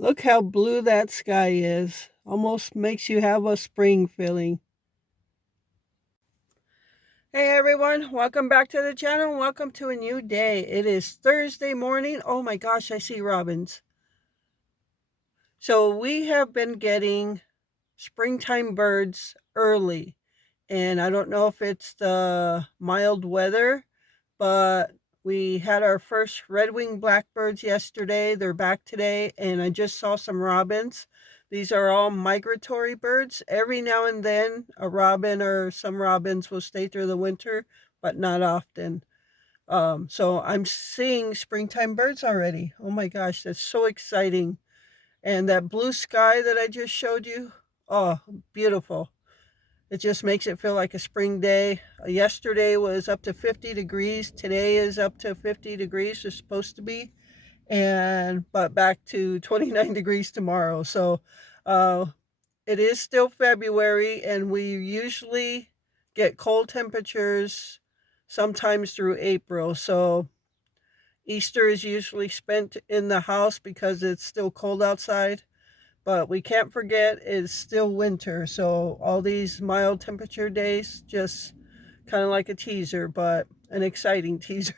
Look how blue that sky is. Almost makes you have a spring feeling. Hey everyone, welcome back to the channel. Welcome to a new day. It is Thursday morning. Oh my gosh, I see robins. So we have been getting springtime birds early. And I don't know if it's the mild weather, but we had our first red-winged blackbirds yesterday. They're back today, and I just saw some robins. These are all migratory birds. Every now and then, a robin or some robins will stay through the winter, but not often. So I'm seeing springtime birds already. Oh my gosh, that's so exciting. And that blue sky that I just showed you, oh, beautiful. It just makes it feel like a spring day. Yesterday was up to 50 degrees. Today is up to 50 degrees. It's supposed to be. But back to 29 degrees tomorrow. So uh, it is still February, and we usually get cold temperatures sometimes through April. So Easter is usually spent in the house because it's still cold outside. But we can't forget it's still winter, so all these mild temperature days just kind of like a teaser, but an exciting teaser.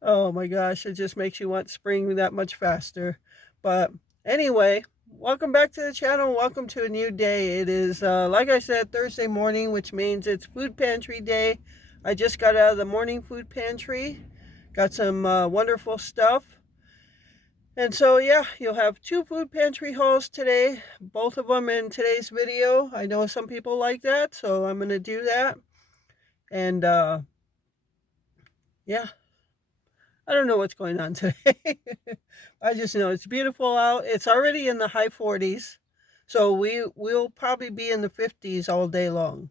Oh my gosh, it just makes you want spring that much faster. But anyway, welcome back to the channel. Welcome to a new day. It is, like I said, Thursday morning, which means it's food pantry day. I just got out of the morning food pantry, got some wonderful stuff. And so, yeah, you'll have two food pantry hauls today, both of them in today's video. I know some people like that, so I'm going to do that. And, yeah, I don't know what's going on today. I just know it's beautiful out. It's already in the high 40s, so we'll probably be in the 50s all day long.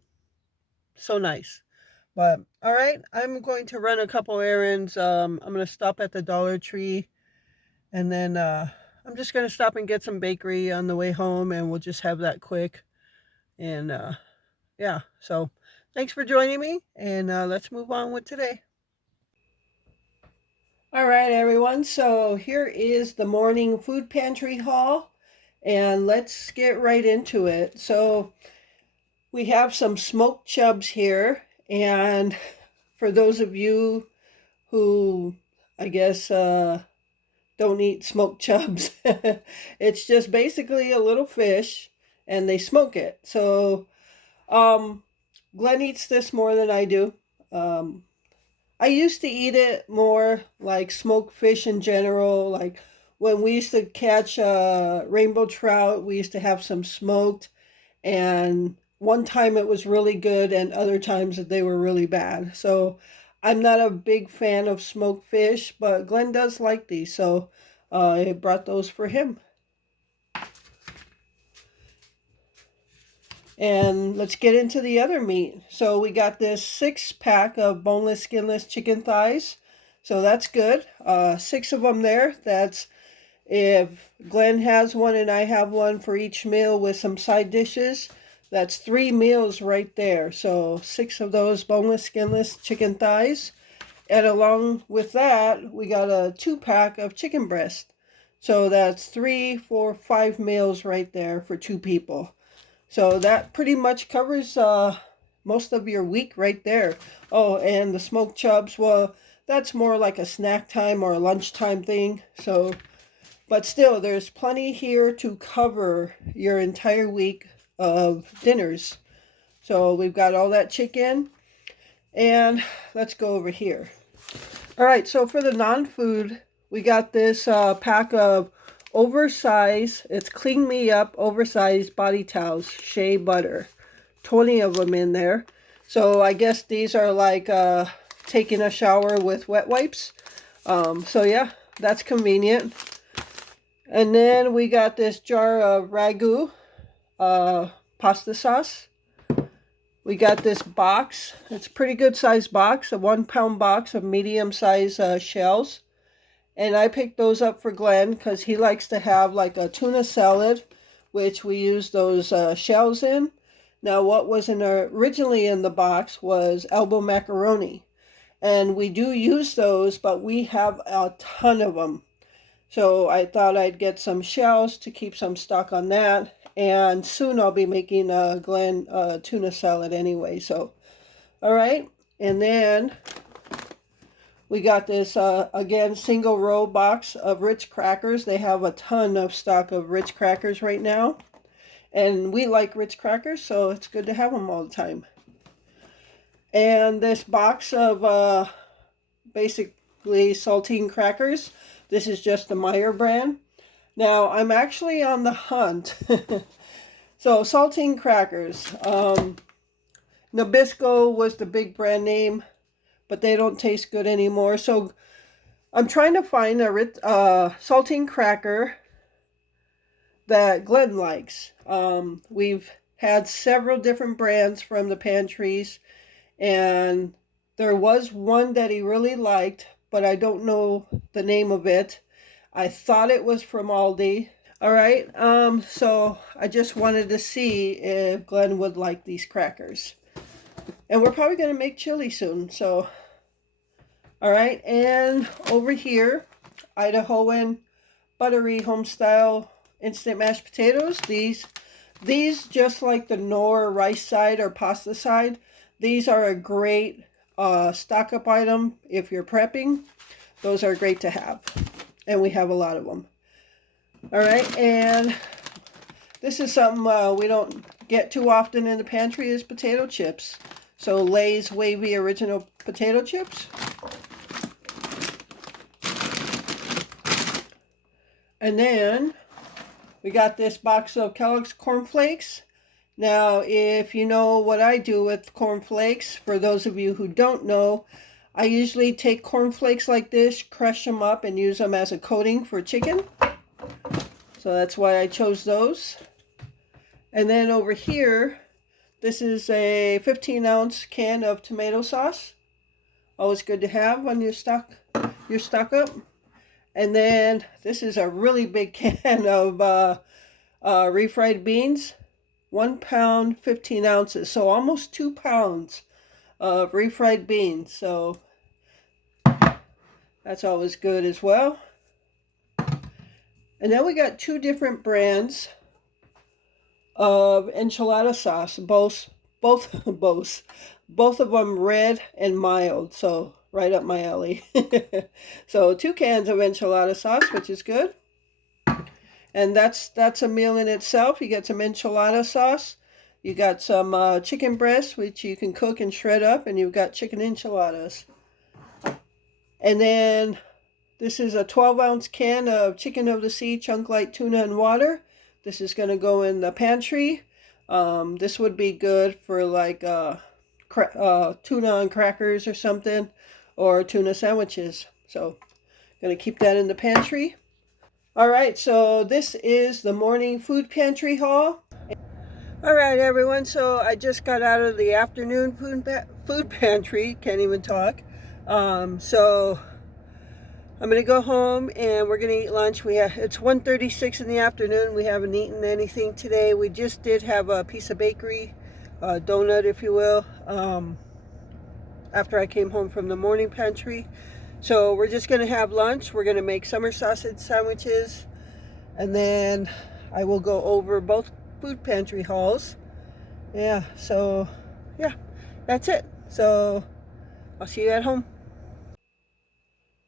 So nice. But, all right, I'm going to run a couple errands. I'm going to stop at the Dollar Tree. And then I'm just going to stop and get some bakery on the way home, and we'll just have that quick. And yeah, so thanks for joining me, and let's move on with today. All right, everyone. So here is the morning food pantry haul, and let's get right into it. So we have some smoked chubs here, and for those of you who, I guess, don't eat smoked chubs. It's just basically a little fish and they smoke it. So um, Glenn eats this more than I do. Um, I used to eat it more like smoked fish in general. Like when we used to catch rainbow trout, we used to have some smoked. And one time it was really good, and other times that they were really bad. So I'm not a big fan of smoked fish, but Glenn does like these, so I brought those for him. And let's get into the other meat. So we got this 6-pack of boneless, skinless chicken thighs. So that's good. 6 of them there. That's if Glenn has one and I have one for each meal with some side dishes. That's 3 meals right there. So 6 of those boneless, skinless chicken thighs. And along with that, we got a 2-pack of chicken breast. So that's 3, 4, 5 meals right there for 2 people. So that pretty much covers most of your week right there. Oh, and the smoked chubs, well, that's more like a snack time or a lunchtime thing. So, but still, there's plenty here to cover your entire week of dinners. So we've got all that chicken, and let's go over here. All right, so for the non-food, we got this pack of oversized, it's Clean Me Up oversized body towels, shea butter. 20 of them in there. So I guess these are like taking a shower with wet wipes. So yeah, that's convenient. And then we got this jar of ragu pasta sauce. We got this box. It's a pretty good sized box, a 1-pound box of medium sized shells. And I picked those up for Glenn because he likes to have like a tuna salad, which we use those shells in. Now, what was originally in the box was elbow macaroni. And we do use those, but we have a ton of them. So I thought I'd get some shells to keep some stock on that. And soon I'll be making a Glen tuna salad anyway. So, all right. And then we got this, again, single row box of Ritz crackers. They have a ton of stock of Ritz crackers right now. And we like Ritz crackers, so it's good to have them all the time. And this box of basically saltine crackers. This is just the Meyer brand. Now, I'm actually on the hunt. So, saltine crackers. Nabisco was the big brand name, but they don't taste good anymore. So, I'm trying to find a saltine cracker that Glenn likes. We've had several different brands from the Pantries, and there was one that he really liked, but I don't know the name of it. I thought it was from Aldi. All right, so I just wanted to see if Glenn would like these crackers. And we're probably going to make chili soon, so. All right, and over here, Idahoan buttery homestyle instant mashed potatoes. These just like the Knorr rice side or pasta side, these are a great stock up item if you're prepping. Those are great to have, and we have a lot of them. All right, and this is something we don't get too often in the pantry is potato chips. So Lay's Wavy Original Potato Chips. And then we got this box of Kellogg's Corn Flakes. Now, if you know what I do with corn flakes, for those of you who don't know, I usually take corn flakes like this, crush them up, and use them as a coating for chicken. So that's why I chose those. And then over here, this is a 15-ounce can of tomato sauce. Always good to have on your stock up. And then this is a really big can of refried beans. 1 pound, 15 ounces. So almost 2 pounds of refried beans. So that's always good as well. And then we got 2 different brands of enchilada sauce. Both of them red and mild. So right up my alley. So 2 cans of enchilada sauce, which is good. And that's a meal in itself. You get some enchilada sauce. You got some chicken breast, which you can cook and shred up, and you've got chicken enchiladas. And then this is a 12-ounce can of chicken of the sea, chunk light tuna and water. This is going to go in the pantry. This would be good for like tuna on crackers or something, or tuna sandwiches. So, going to keep that in the pantry. All right, so this is the morning food pantry haul. All right, everyone, so I just got out of the afternoon food pantry, can't even talk. So I'm going to go home and we're going to eat lunch. It's 1:36 in the afternoon. We haven't eaten anything today. We just did have a piece of bakery, donut, if you will, after I came home from the morning pantry. So we're just going to have lunch. We're going to make summer sausage sandwiches. And then I will go over both food pantry hauls. Yeah, so yeah, that's it. So I'll see you at home.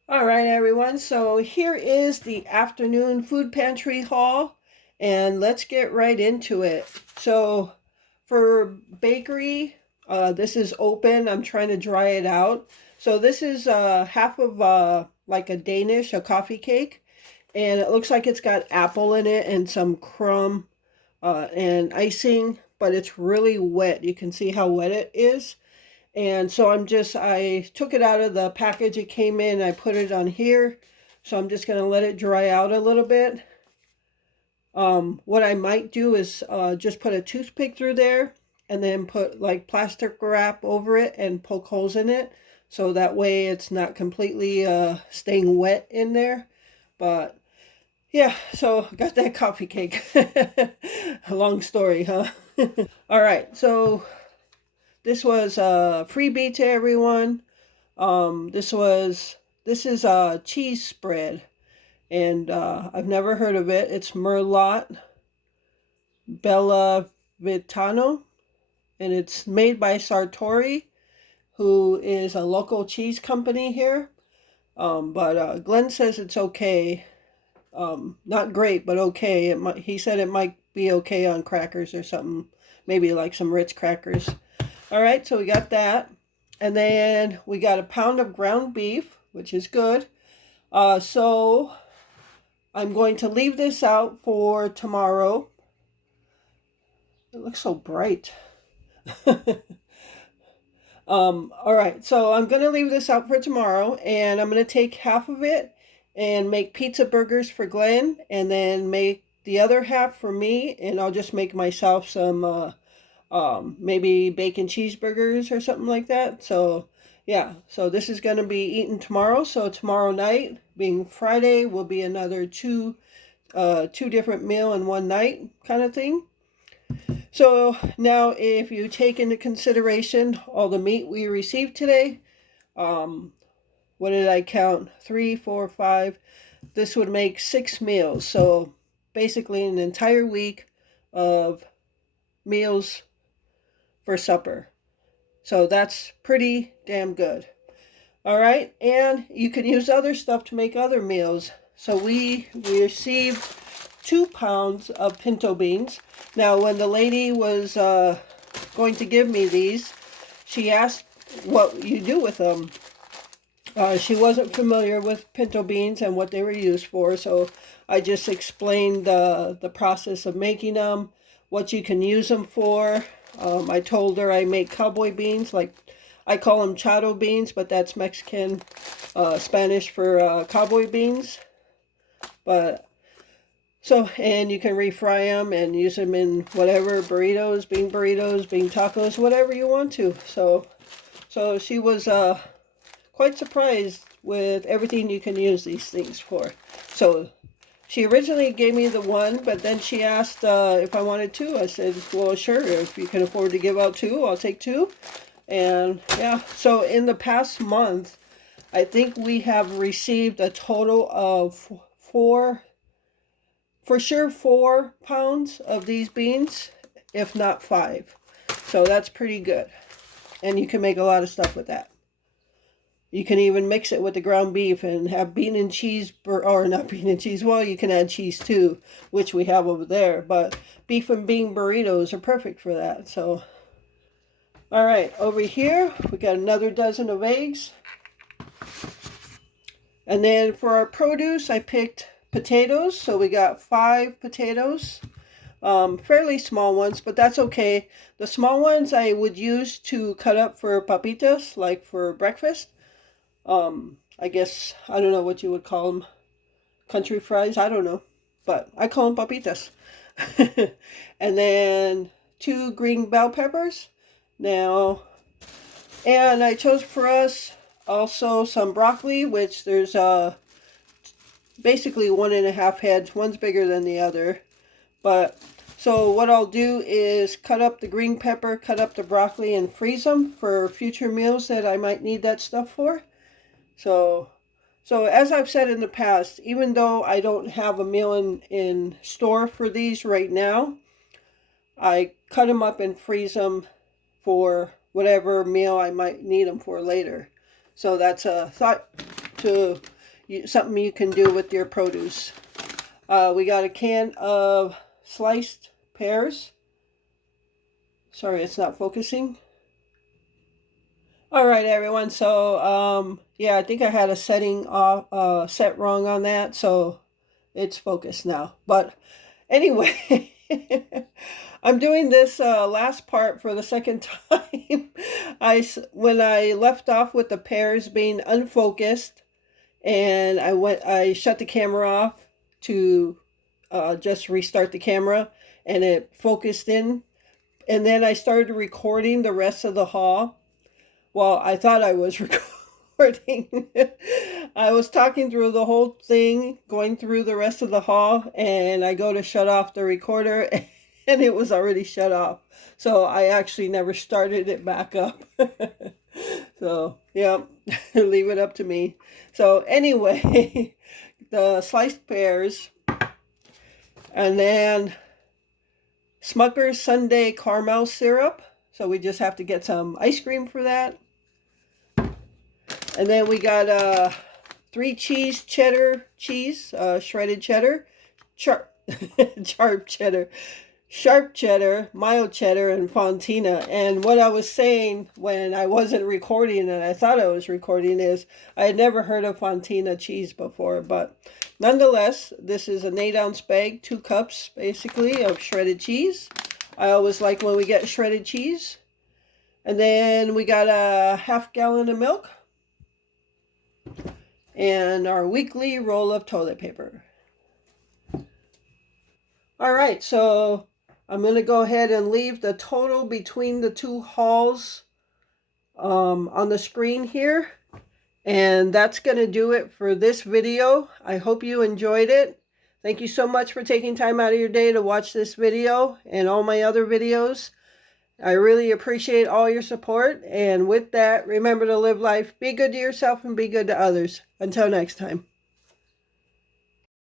All right, everyone. So here is the afternoon food pantry haul, and let's get right into it. So for bakery, this is open. I'm trying to dry it out. So this is half of like a coffee cake. And it looks like it's got apple in it and some crumb and icing, but it's really wet. You can see how wet it is. And so I took it out of the package it came in. I put it on here. So I'm just going to let it dry out a little bit. What I might do is just put a toothpick through there and then put like plastic wrap over it and poke holes in it. So that way it's not completely staying wet in there. But yeah, so got that coffee cake. A long story, huh? All right, so this was a freebie to everyone. This is a cheese spread. and I've never heard of it. It's Merlot Bella Vitano, and it's made by Sartori, who is a local cheese company here. But Glenn says it's okay. Not great, but okay. He said it might be okay on crackers or something, maybe like some Ritz crackers. All right, so we got that, and then we got a pound of ground beef, which is good. So I'm going to leave this out for tomorrow. It looks so bright. All right, so I'm gonna leave this out for tomorrow, and I'm gonna take half of it and make pizza burgers for Glenn, and then make the other half for me, and I'll just make myself some maybe bacon cheeseburgers or something like that. So yeah, so this is gonna be eaten tomorrow. So tomorrow night, being Friday, will be another two different meal in one night kind of thing. So now, if you take into consideration all the meat we received today, um, what did I count? 3, 4, 5. This would make 6 meals. So basically, an entire week of meals for supper. So that's pretty damn good. All right, and you can use other stuff to make other meals. So we received 2 pounds of pinto beans. Now, when the lady was going to give me these, she asked what you do with them. She wasn't familiar with pinto beans and what they were used for, so I just explained the process of making them, what you can use them for. I told her I make cowboy beans, like I call them chado beans, but that's Mexican, Spanish for cowboy beans. But so, and you can refry them and use them in whatever burritos, bean tacos, whatever you want to. So she was quite surprised with everything you can use these things for. So she originally gave me the one, but then she asked if I wanted two. I said, well, sure, if you can afford to give out two, I'll take two. And yeah, so in the past month, I think we have received a total of for sure 4 pounds of these beans, if not 5. So that's pretty good. And you can make a lot of stuff with that. You can even mix it with the ground beef and have bean and cheese, or not bean and cheese. Well, you can add cheese too, which we have over there. But beef and bean burritos are perfect for that. So, all right, over here we got another dozen of eggs. And then for our produce, I picked potatoes. So we got 5 potatoes. Fairly small ones, but that's okay. The small ones I would use to cut up for papitas, like for breakfast. I guess, I don't know what you would call them. Country fries, I don't know. But I call them papitas. And then 2 green bell peppers. Now, and I chose for us also some broccoli, which there's basically 1.5 heads. One's bigger than the other. But so what I'll do is cut up the green pepper, cut up the broccoli, and freeze them for future meals that I might need that stuff for. So as I've said in the past, even though I don't have a meal in store for these right now, I cut them up and freeze them for whatever meal I might need them for later. So that's a thought to something you can do with your produce. We got a can of sliced pears. Sorry, it's not focusing. All right, everyone. So, yeah, I think I had a setting off, set wrong on that, so it's focused now. But anyway, I'm doing this last part for the second time. When I left off with the pears being unfocused, and I shut the camera off to just restart the camera, and it focused in, and then I started recording the rest of the haul. Well, I thought I was recording. I was talking through the whole thing, going through the rest of the haul, and I go to shut off the recorder, and it was already shut off. So I actually never started it back up. So, yeah, leave it up to me. So anyway, the sliced pears, and then Smucker's Sundae caramel syrup. So we just have to get some ice cream for that. And then we got 3 cheddar cheese, shredded cheddar, sharp cheddar, mild cheddar, and fontina. And what I was saying when I wasn't recording and I thought I was recording is I had never heard of fontina cheese before, but nonetheless, this is an 8-ounce bag, 2 cups basically of shredded cheese. I always like when we get shredded cheese. And then we got a half gallon of milk and our weekly roll of toilet paper. All right, so I'm going to go ahead and leave the total between the 2 hauls on the screen here. And that's going to do it for this video. I hope you enjoyed it. Thank you so much for taking time out of your day to watch this video and all my other videos. I really appreciate all your support. And with that, remember to live life, be good to yourself, and be good to others. Until next time.